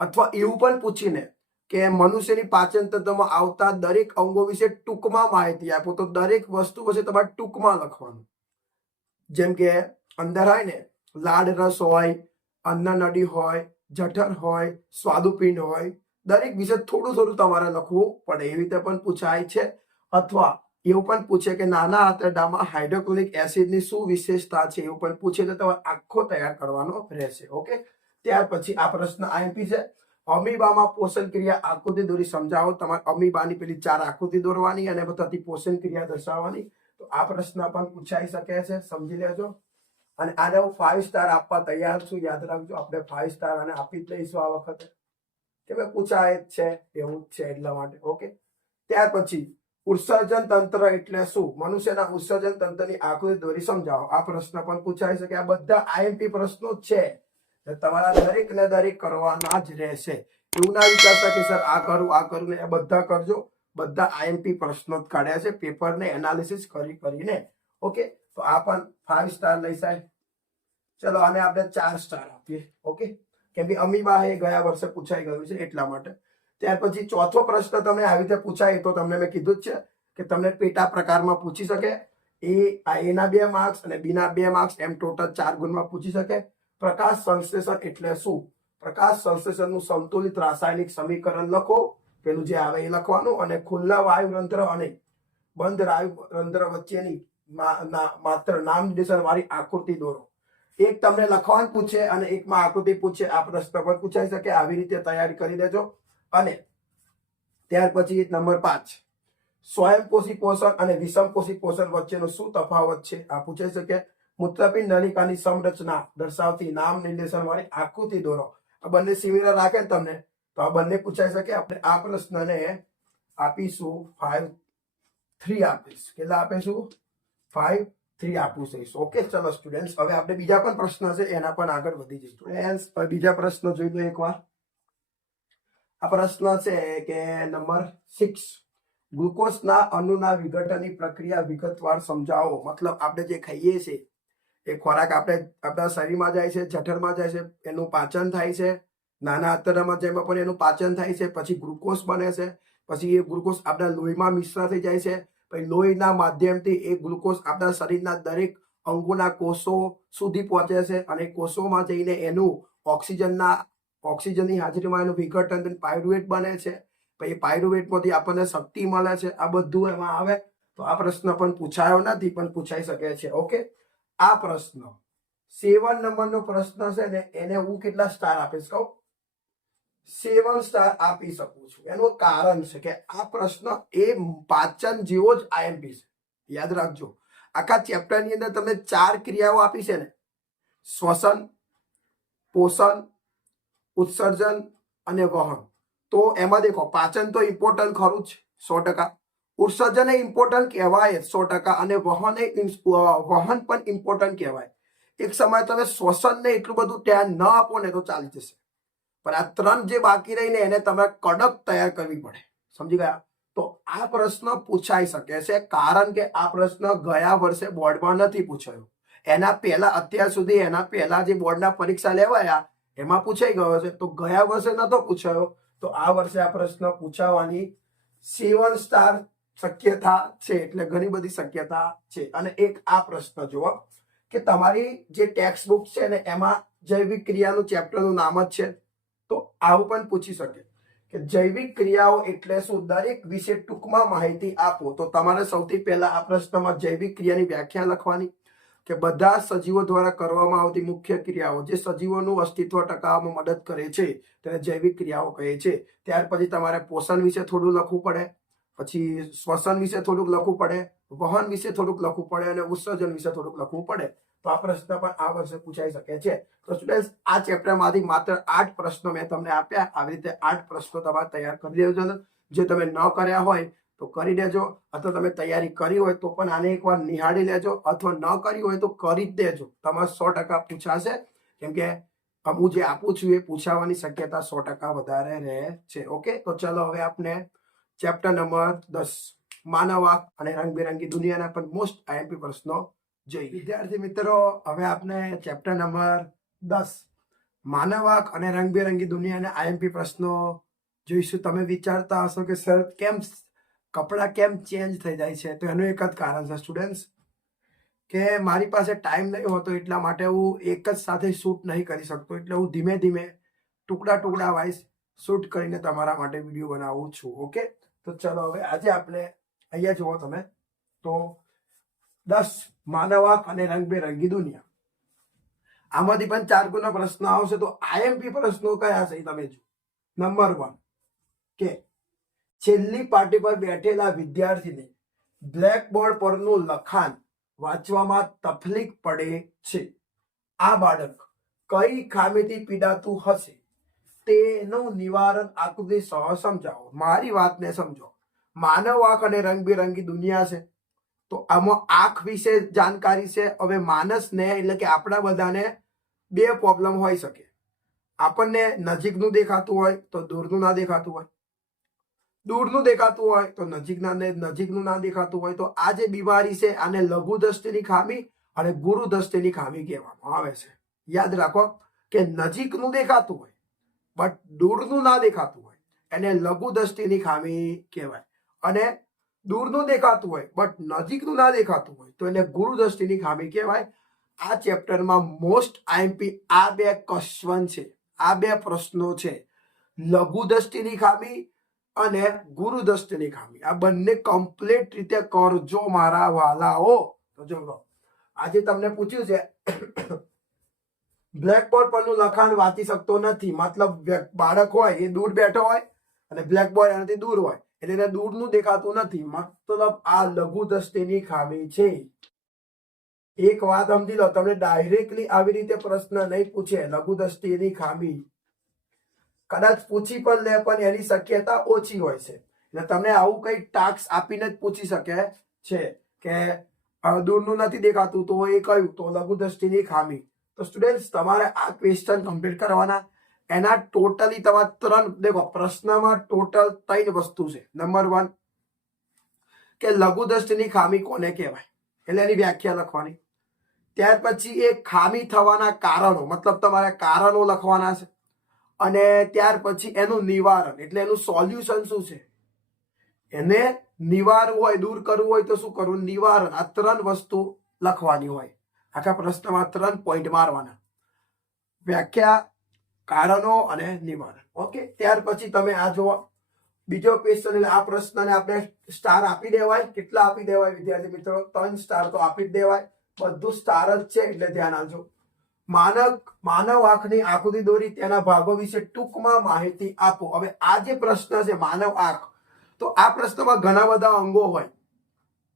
અથવા એવું પણ પૂછીને કે મનુષ્યની પાચન તંત્રમાં આવતા દરેક અંગો વિશે ટૂંકમાં માહિતી આપો. તો દરેક વસ્તુ વિશે તમારે ટૂંકમાં લખવાનું. જેમ કે અંદર હોય ને લાળ રસ હોય, અન્નનળી હોય, જઠર હોય, સ્વાદુપિંડ હોય, દરેક વિશે થોડું થોડું તમારે લખવું પડે. એવી રીતે પણ પૂછાય છે. અથવા એવું પણ પૂછે કે નાના આંતરડામાં હાઇડ્રોક્લોરિક એસિડની શું વિશેષતા છે, એવું પણ પૂછે. તો તમારે આખો તૈયાર કરવાનો રહેશે. ઓકે, ત્યાર પછી આ પ્રશ્ન IMP છે. અમીબામાં પોષણ ક્રિયા આકૃતિ દોરી સમજાવો. તમારે અમીબાની પેલી 4 આકૃતિ દોરવાની અને બધાથી પોષણ ક્રિયા દર્શાવવાની. તો આ પ્રશ્ન પણ પૂછાઈ શકે છે, સમજી લેજો. અને આને હું 5 સ્ટાર આપવા તૈયાર છું. યાદ રાખજો, આપણે 5 સ્ટાર અને આપી જ લઈશું આ વખતે, કે ભાઈ પૂછાય જ છે, એવું જ છે એટલા માટે. ઓકે, ત્યાર પછી ઉત્સર્જન તંત્ર એટલે શું? મનુષ્યના ઉત્સર્જન તંત્રની આકૃતિ દોરી સમજાવો. આ પ્રશ્ન પણ પૂછાઈ શકે. આ બધા IMP પ્રશ્નો જ છે, તમારા દરેક ને દરેક કરવાના જ રહેશે. એવું ના વિચારતા કે સર આ કરું ને, એ બધા કરજો. બધા IMP પ્રશ્નો જ કાઢ્યા છે, પેપરને એનાલિસિસ કરીને. ઓકે, તો આ પણ 5 સ્ટાર લઈ સાહેબ. ચલો આને આપણે 4 સ્ટાર આપીએ. ઓકે, કેમ કે અમીબા એ ગયા વર્ષે પૂછાઈ ગયું છે એટલા માટે. ત્યાર પછી ચોથો પ્રશ્ન તમને આવી રીતે પૂછાય તો તમને મેં કીધું જ છે કે તમને પેટા પ્રકારમાં પૂછી શકે. એના 2 માર્ક્સ અને બીના 2 માર્ક્સ, એમ ટોટલ 4 ગુણમાં પૂછી શકે. પ્રકાશ સંશ્લેષણ એટલે શું? પ્રકાશ સંશ્લેષણનું સંતુલિત રાસાયણિક સમીકરણ લખો. પેલું જે આવે એ લખવાનું. અને ખુલ્લા વાયુરંધ્ર અને બંધ વાયુરંધ્ર વચ્ચેની માત્ર નામ નિર્દેશન વાળી આકૃતિ દોરો. એક તમને લખવાનું પૂછે અને એકમાં આકૃતિ પૂછે. આ પ્રશ્ન પણ પૂછાઈ શકે. આવી રીતે તૈયારી કરી દેજો. અને ત્યાર પછી નંબર 5, સ્વયંપોષી પોષણ અને વિષમપોષી પોષણ વચ્ચેનો શું તફાવત છે? આ પૂછાઈ શકે. મૂત્રપિંડ નલિકાની સંરચના દર્શાવતી નામ નિર્દેશન વાળી આકૃતિ દોરો. આ બંને સિમિલર રાખે ને તમને તો આ બંને પૂછાઈ શકે. આપણે આ પ્રશ્નને આપીશું 5-3 આપીશ. કેટલા આપીશું? 5-3 આપું છું. ઓકે ચલો સ્ટુડન્ટ્સ, હવે આપણે બીજા પણ પ્રશ્ન છે એના પણ આગળ વધી જઈશું. સ્ટુડન્ટ્સ બીજા પ્રશ્ન જોઈ લો એકવાર. આ પ્રશ્ન છે કે નંબર 6, ગ્લુકોઝના અણુના વિઘટનની પ્રક્રિયા વિગતવાર સમજાવો. મતલબ આપણે જે ખાઈએ છીએ એ ખોરાક આપણા શરીરમાં જાય છે, જઠરમાં જાય છે, એનું પાચન થાય છે, નાના આંતરડામાં જેમાં પણ એનું પાચન થાય છે, પછી ગ્લુકોઝ બને છે, પછી એ ગ્લુકોઝ આપણા લોહીમાં મિશ્ર થઈ જાય છે, પછી લોહીના માધ્યમથી એ ગ્લુકોઝ આપણા શરીરના દરેક અંગોના કોષો સુધી પહોંચે છે અને કોષોમાં જઈને એનું ઓક્સિજનની હાજરીમાં એનું વિઘટન પાયરુવેટ બને છે. પછી પાયરુવેટમાંથી આપણને શક્તિ મળે છે. આ બધું એમાં આવે. તો આ પ્રશ્ન પણ પૂછાયો નથી પણ પૂછાઈ શકે છે. ઓકે, આ પ્રશ્ન 7 નંબરનો પ્રશ્ન છે ને એને હું કેટલા સ્ટાર આપીશ કહું? 7 સ્ટાર આપી શકું છું. એનું કારણ છે કે આ પ્રશ્ન એ પાચન જેવો જ આઈએમપી છે. યાદ રાખજો, આખા ચેપ્ટરની અંદર તમને 4 ક્રિયાઓ આપી છે ને, શ્વસન, પોષણ, ઉત્સર્જન અને વહન. તો એમાં દેખો પાચન તો ઇમ્પોર્ટન્ટ ખરું જ 100%, ઉત્સર્જન એ ઇમ્પોર્ટન્ટ કહેવાય 100% અને વહન પણ ઇમ્પોર્ટન્ટ કહેવાય. એક સમય તમે શ્વસનને એટલું બધું ધ્યાન ન આપો ને તો ચાલી જશે, પણ આ 3 જે બાકી રહીને એને તમારે કડક તૈયાર કરવી પડે. સમજી ગયા? તો આ પ્રશ્ન પૂછાઈ શકે છે કારણ કે આ પ્રશ્ન ગયા વર્ષે બોર્ડમાં નથી પૂછાયો. એના પહેલા અત્યાર સુધી એના પહેલા જે બોર્ડના પરીક્ષા લેવાયા એમાં પૂછાઈ ગયો છે. તો ગયા વર્ષે નતો પૂછાયો, તો આ વર્ષે આ પ્રશ્ન પૂછાવાની 7 સ્ટાર શક્યતા છે. એટલે ઘણી બધી શક્યતા છે. અને એક આ પ્રશ્ન જુઓ કે તમારી જે ટેક્સ્ટ બુક છે ને એમાં જૈવિક ક્રિયાનું ચેપ્ટરનું નામ જ છે. તો આવું પણ પૂછી શકે કે જૈવિક ક્રિયાઓ એટલે શું? દરેક વિશે ટૂંકમાં માહિતી આપો. તો તમારે સૌથી પહેલા આ પ્રશ્નમાં જૈવિક ક્રિયાની વ્યાખ્યા લખવાની કે બધા સજીવો દ્વારા કરવામાં આવતી મુખ્ય ક્રિયાઓ જે સજીવોનું અસ્તિત્વ ટકાવવામાં મદદ કરે છે તેને જૈવિક ક્રિયાઓ કહે છે. ત્યાર પછી તમારે પોષણ વિશે થોડું લખવું પડે, પછી શ્વસન વિશે થોડુંક લખવું પડે, વહન વિશે થોડુંક લખવું પડે અને ઉત્સર્જન વિશે થોડુંક લખવું પડે. તો આ પ્રશ્ન પણ આ વર્ષે પૂછાઈ શકે છે. તો સ્ટુડન્ટ્સ, આ ચેપ્ટરમાંથી માત્ર 8 પ્રશ્નો મેં તમને આપ્યા. આવી રીતે 8 પ્રશ્નો તમારે તૈયાર કરી દેજો. જે તમે ન કર્યા હોય તો કરી દેજો, અથવા તમે તૈયારી કરી હોય તો પણ આને એકવાર નિહાળી લેજો, અથવા ન કરી હોય તો કરી જ દેજો. તમારે 100% પૂછાશે, કેમ કે હું જે આપું છું એ પૂછાવાની શક્યતા 100% વધારે રહે છે. ઓકે, તો ચલો હવે આપણે ચેપ્ટર નંબર 10 માનવ આંખ અને રંગબેરંગી દુનિયાના પણ મોસ્ટ આઈએમપી પ્રશ્નો જોઈએ. વિદ્યાર્થી મિત્રો, હવે આપણે ચેપ્ટર નંબર 10 માનવ આંખ અને રંગબેરંગી દુનિયાના આઈએમપી પ્રશ્નો જોઈશું. તમે વિચારતા હશો કે સર કપડાં કેમ ચેન્જ થઈ જાય છે? તો એનું એક જ કારણ છે સ્ટુડન્ટ્સ કે મારી પાસે ટાઈમ નહીં હોતો, એટલા માટે હું એક જ સાથે શૂટ નહીં કરી શકતો. એટલે હું ધીમે ધીમે ટુકડા વાઇઝ શૂટ કરીને તમારા માટે વિડીયો બનાવું છું. ઓકે, તો ચલો હવે આજે આપણે અહીંયા જુઓ તમે તો 10 માનવ આંખ અને રંગબેરંગી દુનિયા. આમાંથી પણ 4 ગુણનો પ્રશ્ન આવશે. તો આઈએમપી પ્રશ્નો કયા છે તમે જુઓ. નંબર 1 કે છેલ્લી પાટી પર બેઠેલા વિદ્યાર્થીને બ્લેકબોર્ડ પરનું લખાણ વાંચવામાં તકલીફ પડે છે. આ બાળક કઈ ખામીથી પીડાતું હશે? તેનું નિવારણ આકૃતિ સહ સમજાવો. મારી વાતને સમજો. માનવ આંખ અને રંગબેરંગી દુનિયા છે, તો આમાં આંખ વિશે જાણકારી છે. હવે માણસને એટલે કે આપણા બધાને 2 પ્રોબ્લેમ હોઈ શકે. આપણને નજીકનું દેખાતું હોય તો દૂરનું ના દેખાતું હોય, દૂરનું દેખાતું હોય તો નજીકનું ના દેખાતું હોય. તો આ જે બીમારી છે આને લઘુ દ્રષ્ટિની ખામી અને ગુરુ દ્રષ્ટિની ખામી કહેવામાં આવે છે. યાદ રાખો કે નજીકનું દેખાતું હોય બટ દૂરનું ના દેખાતું હોય એને લઘુ દ્રષ્ટિની ખામી કહેવાય, અને દૂરનું દેખાતું હોય બટ નજીકનું ના દેખાતું હોય તો એને ગુરુ દ્રષ્ટિની ખામી કહેવાય. આ ચેપ્ટરમાં મોસ્ટ આઈએમપી આ 2 ક્વેશ્ચન છે, આ 2 પ્રશ્નો છે. લઘુ દ્રષ્ટિની ખામી અને ગુરુ દ્રષ્ટિની ખામી, આ બંને કમ્પ્લીટ રીતે કરજો મારા વાલાઓ. તો જો આજે તમને પૂછ્યું છે બ્લેકબોર્ડ પરનું લખાણ વાંચી શકતો નથી, મતલબ બાળક હોય એ દૂર બેઠો હોય અને બ્લેકબોર્ડ એનાથી દૂર હોય એટલે એને દૂરનું દેખાતું નથી, મતલબ આ લઘુ દ્રષ્ટિની ખામી છે. એક વાત સમજી લો, તમને ડાયરેક્ટલી આવી રીતે પ્રશ્ન નહીં પૂછે લઘુ દ્રષ્ટિની ખામી, કદાચ પૂછી પણ લે પણ એની શક્યતા ઓછી હોય છે. એટલે તમને આવું કઈ ટાસ્ક આપીને જ પૂછી શકે છે કે દૂરનું નથી દેખાતું તો એ કયું, તો લઘુ દ્રષ્ટિની ખામી. તો સ્ટુડન્ટ્સ તમારે આ ક્વેશ્ચન કમ્પ્લીટ કરવાના. એના ટોટલી તમારે 3, દેખો પ્રશ્નમાં ટોટલ 3 વસ્તુ છે. નંબર 1 કે લઘુ દ્રષ્ટિની ખામી કોને કહેવાય, એટલે એની વ્યાખ્યા લખવાની. ત્યાર પછી એ ખામી થવાના કારણો, મતલબ તમારે કારણો લખવાના છે. અને ત્યાર પછી એનું નિવારણ, એટલે એનું સોલ્યુશન શું છે, એને નિવારવું હોય, દૂર કરવું હોય તો શું કરવું, નિવારણ. આ 3 વસ્તુ લખવાની હોય. આખા પ્રશ્નમાં 3 પોઈન્ટ મારવાના, વ્યાખ્યા, કારણો અને નિવારણ. ઓકે, ત્યાર પછી તમે આ જુઓ બીજો ક્વેશ્ચન. એટલે આ પ્રશ્નને આપણે સ્ટાર આપી દેવાય. કેટલા આપી દેવાય વિદ્યાર્થી મિત્રો? 3 સ્ટાર તો આપી જ દેવાય. બધું સ્ટાર જ છે એટલે ધ્યાન આપજો. માનવ આંખની આકૃતિ દોરી, તેના ભાગો વિશે ટૂંકમાં માહિતી આપો. હવે આ જે પ્રશ્ન છે માનવ આંખ, તો આ પ્રશ્નમાં ઘણા બધા અંગો હોય.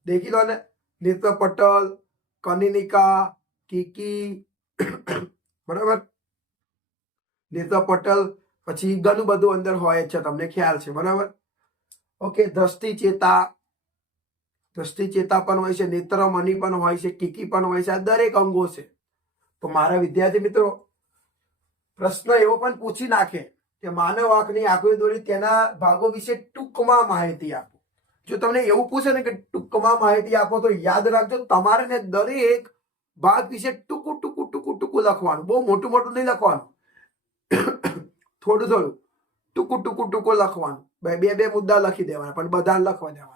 દેખી લો ને, નેત્રપટલ, કનિનિકા, કીકી, બરાબર, નેત્રપટલ, પછી ઘણું બધું અંદર હોય છે, તમને ખ્યાલ છે, બરાબર. ઓકે, દ્રષ્ટિ ચેતા પણ હોય છે, નેત્રમણિ પણ હોય છે, કીકી પણ હોય છે. આ દરેક અંગો છે. તો મારા વિદ્યાર્થી મિત્રો પ્રશ્ન એવો પણ પૂછી નાખે કે માનવ આંખની આકૃતિ દોરી, તેના ભાગો વિશે ટૂંકમાં માહિતી આપો. જો તમને એવું પૂછે ને કે ટૂંકમાં માહિતી આપો, તો યાદ રાખજો તમારે ને દરેક ભાગ વિશે ટૂંકું ટૂંકું ટૂંકું ટૂંકું લખવાનું. બહુ મોટું મોટું નહીં લખવાનું, થોડું થોડું ટૂંકું ટૂંકું ટૂંકું લખવાનું. બે મુદ્દા લખી દેવાના, પણ બધા લખવા દેવાના.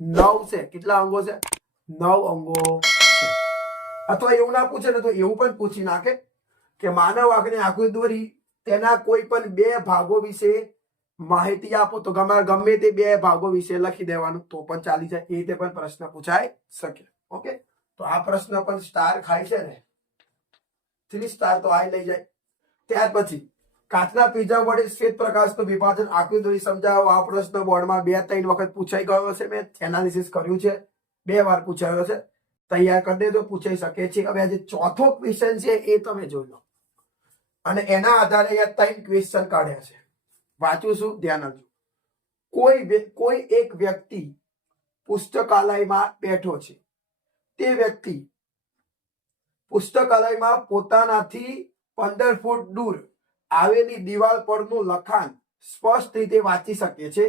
9 છે. કેટલા અંગો છે? 9 અંગો છે. અથવા એવું ના પૂછે ને તો એવું પણ પૂછી નાખે કે માનવ આંખની આકૃતિ દોરી, તેના કોઈ પણ 2 ભાગો વિશે માહિતી આપો. તો ગમે તે 2 ભાગો વિશે લખી દેવાનું, તો પણ ચાલી જાય. એ રીતે પણ પ્રશ્ન પૂછાઈ શકે. ઓકે, તો આ પ્રશ્ન પણ સ્ટાર ખાય છે ને, 3 સ્ટાર તો આ લઈ જાય. ત્યાર પછી કાચના પ્રિઝમ વડે શ્વેત પ્રકાશનું વિભાજન આકૃતિ દોરી સમજાવો. આ પ્રશ્ન બોર્ડમાં 2-3 વખત પૂછાઈ ગયો છે. મેં એનાલિસિસ કર્યું છે, 2 વાર પૂછાયો છે. તૈયાર કરી દેજો, પૂછાઈ શકે છે. હવે આજે ચોથો ક્વેશ્ચન છે એ તમે જોઈ લો, અને એના આધારે અહીંયા 3 ક્વેશ્ચન કાઢ્યા છે. વાંચું છું, ધ્યાન આપજો. કોઈ એક વ્યક્તિ પુસ્તકાલયમાં બેઠો છે. તે વ્યક્તિ પુસ્તકાલયમાં પોતાનાથી 15 ફૂટ દૂર આવેલી દિવાલ પરનું લખાણ સ્પષ્ટ રીતે વાંચી શકે છે,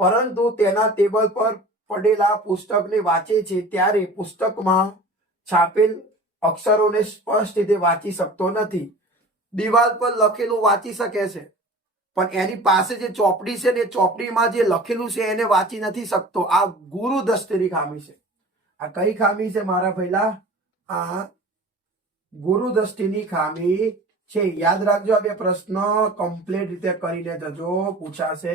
પરંતુ તેના ટેબલ પર પડેલા પુસ્તકને વાંચે છે ત્યારે પુસ્તકમાં છાપેલ અક્ષરોને સ્પષ્ટ રીતે વાંચી શકતો નથી. દિવાલ પર લખેલું વાંચી શકે છે, પણ એની પાસે જે ચોપડી છે ને, ચોપડીમાં જે લખેલું છે એને વાંચી નથી શકતો. આ ગુરુ દ્રષ્ટિની ખામી છે. આ કઈ ખામી છે મારા પહેલા? આ ગુરુ દ્રષ્ટિની ખામી છે. યાદ રાખજો, આ 2 પ્રશ્ન કમ્પ્લીટ રીતે કરીને જજો. પૂછાશે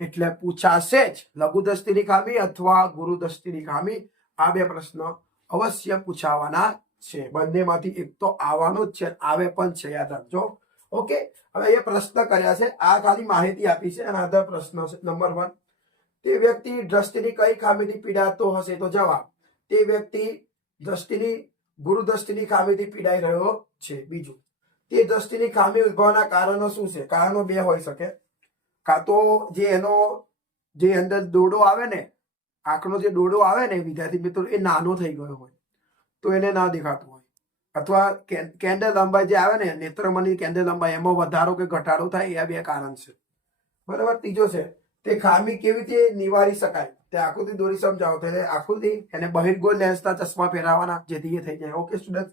એટલે પૂછાશે જ. લઘુ દ્રષ્ટિની ખામી અથવા ગુરુ દ્રષ્ટિની ખામી, આ 2 પ્રશ્ન અવશ્ય પૂછાવાના છે. બંનેમાંથી એક તો આવવાનો જ છે, આવે પણ છે, યાદ રાખજો. ઓકે, હવે એ પ્રશ્ન કર્યા છે, આ ખાલી માહિતી આપી છે. અને આધાર પ્રશ્ન છે. નંબર 1, તે વ્યક્તિ દ્રષ્ટિની કઈ ખામીથી પીડાતો હશે? તો જવાબ, તે વ્યક્તિ ગુરુ દ્રષ્ટિની ખામીથી પીડાઈ રહ્યો છે. બીજું, તે દ્રષ્ટિની ખામી ઉદ્ભવવાના કારણો શું છે? કારણો 2 હોઈ શકે. કાં તો જે અંદર દોરડો આવે ને, આંખનો જે દોરડો આવે ને વિદ્યાર્થી મિત્રો, એ નાનો થઈ ગયો હોય તો એને ના દેખાતું હોય. અથવા કેન્દ્ર લંબાઈ જે આવે ને, નેત્રમણિ કેન્દ્ર લંબાઈ, એમાં વધારો કે ઘટાડો થાય. એ 2 કારણ છે, બરાબર. ત્રીજો છે, તે ખામી કેવી રીતે નિવારી શકાય? તે આકૃતિ દોરી સમજાવો. એટલે આકૃતિ એને બહિર્ગોળ લેન્સના ચશ્મા પહેરાવાના, જેથી એ થઈ જાય. ઓકે સ્ટુડન્ટ,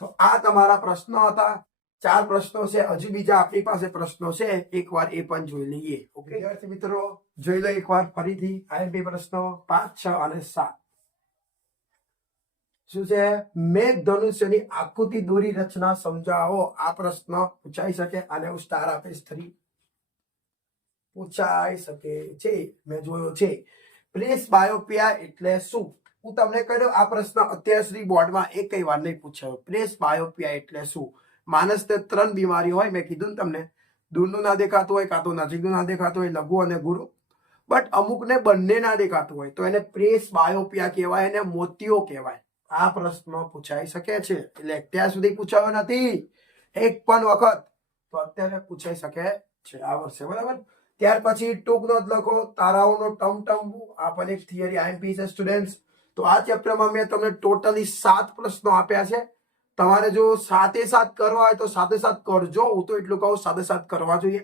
તો આ તમારા પ્રશ્નો હતા. 4 પ્રશ્નો છે. હજુ બીજા આપણી પાસે પ્રશ્નો છે, એકવાર એ પણ જોઈ લઈએ. ઓકે વિદ્યાર્થી મિત્રો, જોઈ લો એકવાર ફરીથી. IMP પ્રશ્નો 5, 6 અને 7 શું છે? મેઘધનુષ્યની આકૃતિ દોરી રચના સમજાવો. આ પ્રશ્ન પૂછાઈ શકે. અને હું સ્ટાર આપીશ 3. પૂછાઈ શકે છે, મેં જોયો છે. પ્રેસ બાયોપિયા એટલે શું? હું તમને કહ્યું, આ પ્રશ્ન અત્યાર સુધી બોર્ડમાં એકઈ વાર નહીં પૂછાયો. પ્રેસ બાયોપિયા એટલે શું? માણસને 3 બીમારી હોય, મેં કીધું ને તમને. દૂરનું ના દેખાતું હોય, કાં તો નજીકનું ના દેખાતું હોય, લઘુ અને ગુરુ. બટ અમુકને બંને ના દેખાતું હોય, તો એને પ્રેસ બાયોપિયા કહેવાય, એને મોતિયો કહેવાય. આ પ્રશ્ન પૂછાઈ શકે છે. એટલે અત્યાર સુધી પૂછાયો નથી એક પણ વખત, તો અત્યારે પૂછાઈ શકે છે આ વર્ષે. બરાબર. ત્યાર પછી ટૂંક નોંધ લખો, તારાઓનો ટમટમવું. આ પણ એક થિયરી આઈએમપી છે સ્ટુડન્ટ્સ. તો આ ચેપ્ટરમાં મેં તમને ટોટલી 7 પ્રશ્નો આપ્યા છે. તમારે જો 7 કરવા હોય તો 7 કરજો. હું તો એટલું કહું 7 કરવા જોઈએ.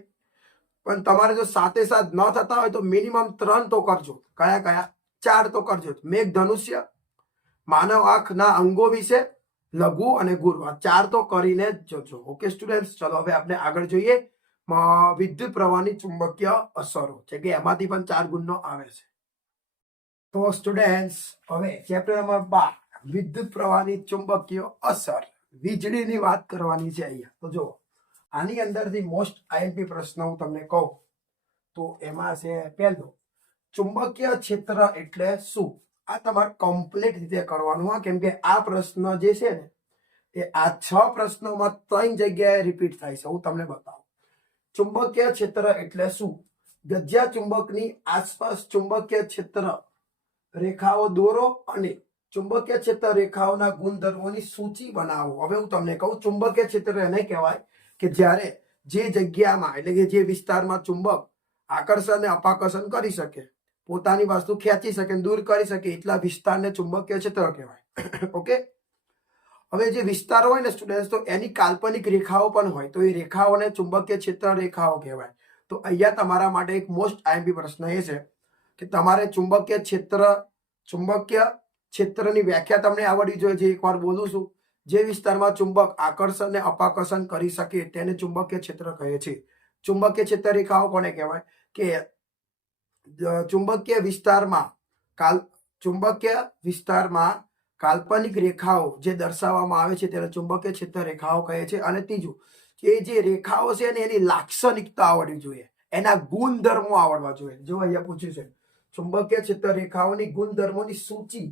પણ તમારે જો 7 ન થતા હોય તો મિનિમમ 3 તો કરજો. કયા કયા? 4 તો કરજો. મેઘ ધનુષ્ય, માનવ આંખના અંગો વિશે, લઘુ અને ગુરુ. આ 4 તો કરીને જ જજો. ઓકે સ્ટુડન્ટ્સ, ચલો હવે આપણે આગળ જોઈએ. વિદ્યુત પ્રવાહની ચુંબકીય અસરો છે કે એમાંથી પણ 4 ગુણનો આવે છે. તો સ્ટુડન્ટ્સ હવે ચેપ્ટર નંબર 12 વિદ્યુત પ્રવાહની ચુંબકીય અસર, વીજળીની વાત કરવાની છે અહીંયા. તો જો આની અંદરથી મોસ્ટ આઈએમપી પ્રશ્ન હું તમને કહું તો એમાં છે પહેલો, ચુંબકીય ક્ષેત્ર એટલે શું? આ તમારે કમ્પ્લીટ રીતે કરવાનું હા, કેમ કે આ પ્રશ્ન જે છે ને એ આ 6 પ્રશ્નોમાં 3 જગ્યાએ રિપીટ થાય છે. હું તમને બતાવું. ચુંબકીય ક્ષેત્ર એટલે શું? ગજ્યા ચુંબકની આસપાસ ચુંબકીય ક્ષેત્ર રેખાઓ દોરો અને ચુંબકીય ક્ષેત્ર રેખાઓના ગુણધર્મોની સૂચિ બનાવો. હવે હું તમને કહું, ચુંબકીય ક્ષેત્ર એને કહેવાય કે જ્યારે જે જગ્યામાં એટલે કે જે વિસ્તારમાં ચુંબક આકર્ષણ અને અપાકર્ષણ કરી શકે, પોતાની વસ્તુ ખેંચી શકે, દૂર કરી શકે, એટલા વિસ્તારને ચુંબકીય ક્ષેત્ર કહેવાય. ઓકે. હવે જે વિસ્તાર હોય ને સ્ટુડન્ટ્સ, તો એની કાલ્પનિક રેખાઓ પણ હોય, તો એ રેખાઓને ચુંબકીય ક્ષેત્ર રેખાઓ કહેવાય. તો અહીંયા તમારા માટે એક મોસ્ટ આઈએમપી પ્રશ્ન એ છે કે તમારે ચુંબકીય ક્ષેત્રની વ્યાખ્યા તમને આવડવી જોઈએ. જે એકવાર બોલું છું, જે વિસ્તારમાં ચુંબક આકર્ષણ અને અપાકર્ષણ કરી શકે તેને ચુંબકીય ક્ષેત્ર કહે છે. ચુંબકીય ક્ષેત્ર રેખાઓ કોને કહેવાય? કે ચુંબકીય વિસ્તારમાં કાલ્પનિક રેખાઓ જે દર્શાવવામાં આવે છે તેને ચુંબકીય ક્ષેત્ર રેખાઓ કહે છે. અને ત્રીજું, એ જે રેખાઓ છે ને એની લાક્ષણિકતા આવડવી જોઈએ, એના ગુણધર્મો આવડવા જોઈએ. જો અહીંયા પૂછ્યું છે ચુંબકીય ક્ષેત્ર રેખાઓની ગુણધર્મોની સૂચિ.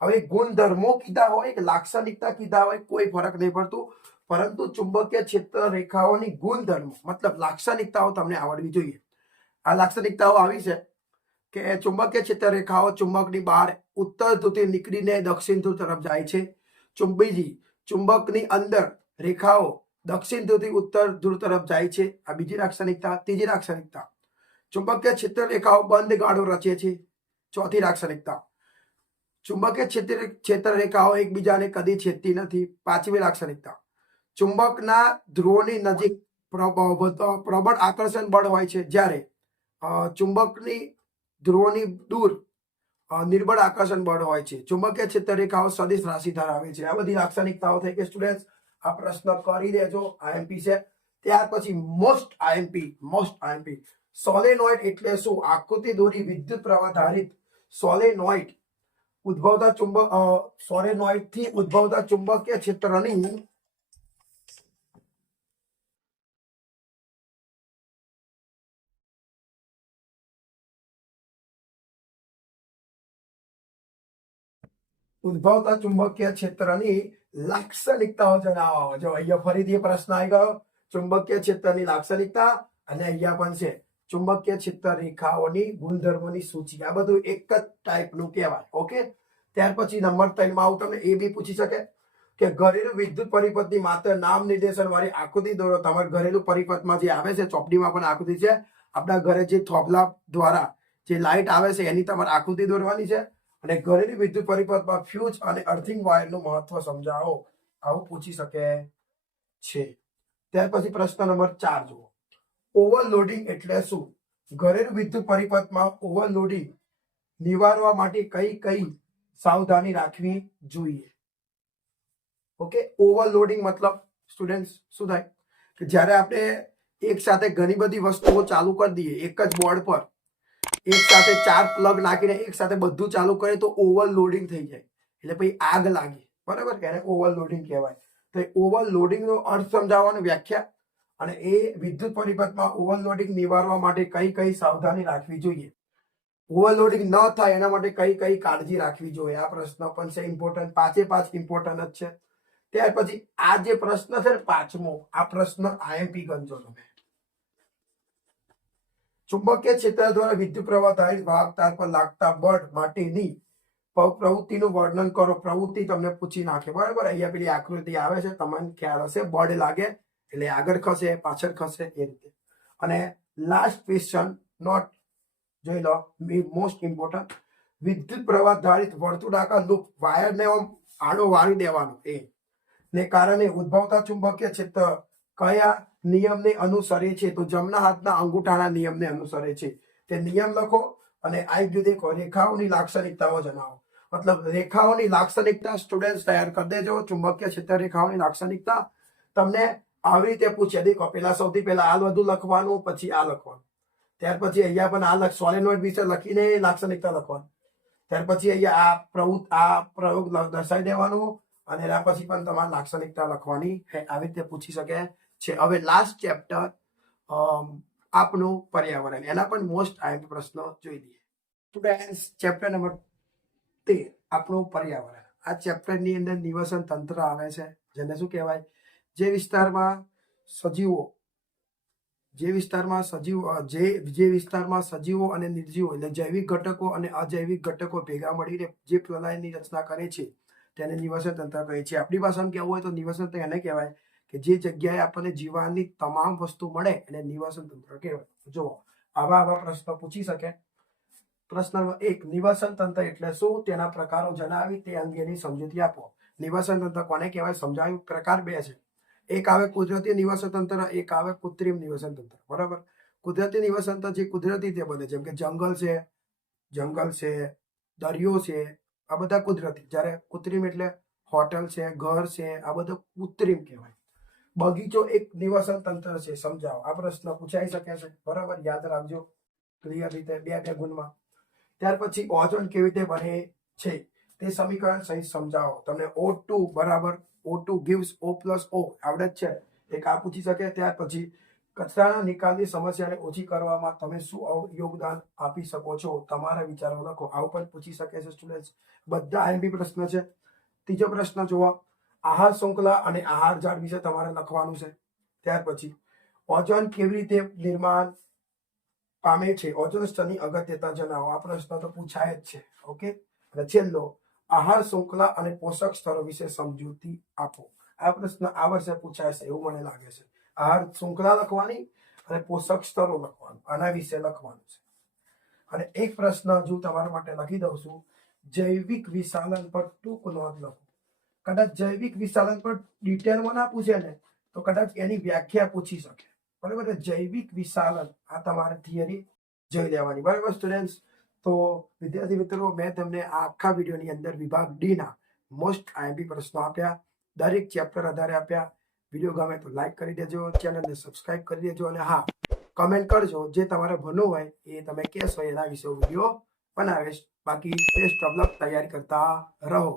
હવે ગુણધર્મો કીધા હોય કે લાક્ષણિકતા કીધા હોય કોઈ ફરક નહીં પડતું, પરંતુ ચુંબકીય ક્ષેત્ર રેખાઓની ગુણધર્મો મતલબ લાક્ષણિકતાઓ તમને આવડવી જોઈએ. આ લાક્ષણિકતાઓ આવી છે કે ચુંબકીય ક્ષેત્ર રેખાઓ ચુંબકની બહાર ઉત્તર ધ્રુવથી નીકળીને દક્ષિણ ધ્રુવ તરફ જાય છે. ચુંબકની અંદર રેખાઓ દક્ષિણ ધ્રુવથી ઉત્તર ધ્રુવ તરફ જાય છે. આ બીજી લાક્ષણિકતા. ત્રીજી લાક્ષણિકતા, ચુંબકીય ક્ષેત્ર રેખાઓ બંધ ગાળો રચે છે. ચોથી લાક્ષણિકતા, ચુંબકીય ક્ષેત્ર રેખાઓ એકબીજાને કદી છેદતી નથી. પાંચમી લાક્ષણિકતા, ચુંબકના ધ્રુવોની નજીક પ્રબળ આકર્ષણ બળ હોય છે, જ્યારે ચુંબકની ધ્રુવોની દૂર નિર્બળ આકર્ષણ બળ હોય છે. ચુંબકીય ક્ષેત્ર રેખાઓ સદિશ રાશિ ધરાવે છે. આ બધી લાક્ષણિકતાઓ થઈ કે સ્ટુડન્ટ્સ આ પ્રશ્ન કરી દેજો. આઈએમપી છે. ત્યાર પછી મોસ્ટ આઈએમપી સોલેનોઇડ એટલે શું? આકૃતિ દોરી વિદ્યુત પ્રવાહ ધારિત સોલેનોઇડ થી ઉદ્ભવતા ચુંબકીય ક્ષેત્રની લાક્ષણિકતાઓ જણાવો. જો અહીંયા ફરીથી પ્રશ્ન આવી ગયો, ચુંબકીય ક્ષેત્રની લાક્ષણિકતા, અને અહીંયા પણ છે ચુંબકીય ક્ષેત્ર રેખાઓની ગુણધર્મોની સૂચિ. આ બધું એક જ ટાઈપનું કહેવાય. ઓકે. ત્યાર પછી નંબર 3 માં આવું તમને એ બી પૂછી શકે કે ઘરેલું વિદ્યુત પરિપથની માત્ર નામ નિર્દેશન વાળી આકૃતિ દોરો. તમારે ઘરેલું પરિપથમાં જે આવે છે, ચોપડીમાં પણ આકૃતિ છે. આપણા ઘરે જે થોભલા દ્વારા જે લાઇટ આવે છે એની તમારે આકૃતિ દોરવાની છે. અને ઘરેલું વિદ્યુત પરિપથમાં ફ્યુઝ અને અર્થિંગ વાયરનું મહત્વ સમજાવો. આવું પૂછી શકે છે. ત્યાર પછી પ્રશ્ન નંબર 4 જુઓ. ઓવરલોડિંગ એટલે શું? ઘરેલું વિદ્યુત પરિપથમાં ઓવરલોડિંગ નિવારવા માટે કઈ સાવધાની રાખવી જોઈએ? ઓકે. ઓવરલોડિંગ મતલબ સ્ટુડન્ટ્સ શું થાય કે જ્યારે આપણે એક સાથે ઘણી બધી વસ્તુઓ ચાલુ કરી દઈએ એક જ બોર્ડ પર, એક સાથે 4 પ્લગ નાખીને એક સાથે બધું ચાલુ કરે તો ઓવરલોડિંગ થઈ જાય, એટલે પછી આગ લાગે. બરાબર, એને ઓવરલોડિંગ કહેવાય. તો એ ઓવરલોડિંગનો અર્થ સમજાવવાની વ્યાખ્યા અને એ વિદ્યુત પરિપથમાં ઓવરલોડિંગ નિવારવા માટે કઈ સાવધાની રાખવી જોઈએ, ઓવરલોડિંગ ન થાય એના માટે કઈ કાળજી રાખવી જોઈએ. આ પ્રશ્ન પણ છે ઇમ્પોર્ટન્ટ. 5 ઇમ્પોર્ટન્ટ જ છે. ત્યાર પછી આ જે પ્રશ્ન છે ને 5મો, આ પ્રશ્ન આઈએમપી ગણજો તમે. ચુંબકીય ક્ષેત્ર દ્વારા વિદ્યુત પ્રવાહ ધારિત વાહક તાર પર લાગતા બળ માટેની પ્રવૃત્તિનું વર્ણન કરો. પ્રવૃત્તિ તમને પૂછી નાખે, બરાબર. અહીંયા પેલી આકૃતિ આવે છે, તમને ખ્યાલ હશે, બળ લાગે એટલે આગળ ખસે, પાછળ ખસે, એ રીતે. અને લાસ્ટ ક્વેશ્ચન નોટ જોઈ લો, મોસ્ટ ઇમ્પોર્ટન્ટ. વિદ્યુત પ્રવાહ ધારિત વર્તુળાકાર લૂપ વાયરને આડો વાળી દેવાનો એ ને કારણે ઉદ્ભવતા ચુંબકીય ક્ષેત્ર કયા નિયમને અનુસરે છે? તો જમણા હાથના અંગૂઠાના નિયમને અનુસરે છે. તે નિયમ લખો અને આ જ દેખો, રેખાઓની લાક્ષણિકતાઓ જણાવો. મતલબ રેખાઓની લાક્ષણિકતા સ્ટુડન્ટ તૈયાર કરી દેજો. ચુંબકીય ક્ષેત્ર રેખાઓની લાક્ષણિકતા તમને આવી રીતે પૂછે. દેખો, પેલા સૌથી પહેલા આ બધું લખવાનું, પછી આ લખવાનું, ત્યાર પછી અહીંયા પણ આ સોલેનોઇડ વિશે લખીને લાક્ષણિકતા લખવાનું, ત્યાર પછી અહીંયા આ પ્રયોગ દર્શાવી દેવાનું, અને એના પછી પણ તમારે લાક્ષણિકતા લખવાની. આવી રીતે પૂછી શકે છે. હવે લાસ્ટ ચેપ્ટર આપનું પર્યાવરણ, એના પણ મોસ્ટ આઈએમપી પ્રશ્ન જોઈ લઈએ. સ્ટુડન્ટ્સ, ચેપ્ટર નંબર 13 આપણું પર્યાવરણ. આ ચેપ્ટરની અંદર નિવસન તંત્ર આવે છે, જેને શું કહેવાય? જે વિસ્તારમાં સજીવો અને નિર્જીવો એટલે જૈવિક ઘટકો અને અજૈવિક ઘટકો ભેગા મળીને જે પ્રલયની રચના કરે છે તેને નિવસન તંત્ર કહે છે. આપણી ભાષામાં કહેવું હોય તો નિવસન તંત્ર એને કહેવાય કે જે જગ્યાએ આપણને જીવનની તમામ વસ્તુ મળે એને નિવસન તંત્ર કહેવાય. જુઓ, આવા પ્રશ્નો પૂછી શકે. પ્રશ્ન નંબર 1, નિવસન તંત્ર એટલે શું? તેના પ્રકારો જણાવી તે અંગેની સમજૂતી આપો. નિવસન તંત્ર કોને કહેવાય સમજાવ્યું. પ્રકાર 2 છે. એક આવે કુદરતી નિવસન તંત્ર, એક આવે કૃત્રિમ નિવસન તંત્ર, બરાબર. કુદરતી નિવસન તંત્ર જે કુદરતી તે બને, જેમ કે જંગલ છે, દરિયો છે, આ બધા કુદરતી. જ્યારે કૃત્રિમ એટલે હોટલ છે, ઘર છે, આ બધું કૃત્રિમ કહેવાય. બગીચો એક નિવસન તંત્ર છે, સમજાવો. આ પ્રશ્ન પૂછાઈ શકે છે, બરાબર. યાદ રાખજો ક્લિયર રીતે 2 ગુણમાં. ત્યાર પછી ઓઝોન કેવી રીતે બને છે તે સમીકરણ સહિત સમજાવો. તમને O2 બરાબર O2 gives O+O આવડે જ છે, એક આ પૂછી શકે. ત્યાર પછી કચરાના નિકાલની સમસ્યાને ઓછી કરવામાં તમે શું યોગદાન આપી શકો છો? તમારા વિચારો લખો. આવું પણ પૂછી શકે છે સ્ટુડન્ટ્સ. બધા આઈએમપી પ્રશ્ન છે. ત્રીજો પ્રશ્ન જુઓ, આહાર શૃંખલા અને આહાર ઝાડ વિશે તમારે લખવાનું છે. ત્યાર પછી ઓઝોન કેવી રીતે નિર્માણ પામે છે? ઓઝોન સ્તરની અગત્યતા જણાવો. આ પ્રશ્ન તો પૂછાય જ છે, ઓકે. અને છેલ્લો, આહાર શૃંખલા અને પોષક સ્તરો વિશે સમજૂતી આપો. આ પ્રશ્ન આ વર્ષે પૂછાય છે એવું મને લાગે છે. આહાર શૃંખલા લખવાની અને પોષક સ્તરો લખવાનું, આના વિશે લખવાનું છે. અને એક પ્રશ્ન હજુ તમારા માટે લખી દઉં છું, જૈવિક વિશાલન પર ટૂંક નોંધ લખો. કદાચ જૈવિક વિશાલન પર ડિટેલમાં ના પૂછે ને તો કદાચ એની વ્યાખ્યા પૂછી શકે, બરાબર. જૈવિક વિશાલન આ તમારે થિયરી જોઈ લેવાની, બરાબર સ્ટુડન્ટ્સ. તો વિદ્યાર્થી મિત્રો, મેં તમને આ આખા વિડીયોની અંદર વિભાગ ડી ના મોસ્ટ આઈએમપી પ્રશ્નો આપ્યા, દરેક ચેપ્ટર આધારે આપ્યા. વિડીયો ગમે તો લાઈક કરી દેજો, ચેનલને સબસ્ક્રાઇબ કરી દેજો, અને હા, કમેન્ટ કરજો જે તમારે ભણવું હોય એ તમે કહેશો, એના વિશે વિડીયો બનાવીશ. બાકી ટેસ્ટ ઓફ લક તૈયારી કરતા રહો.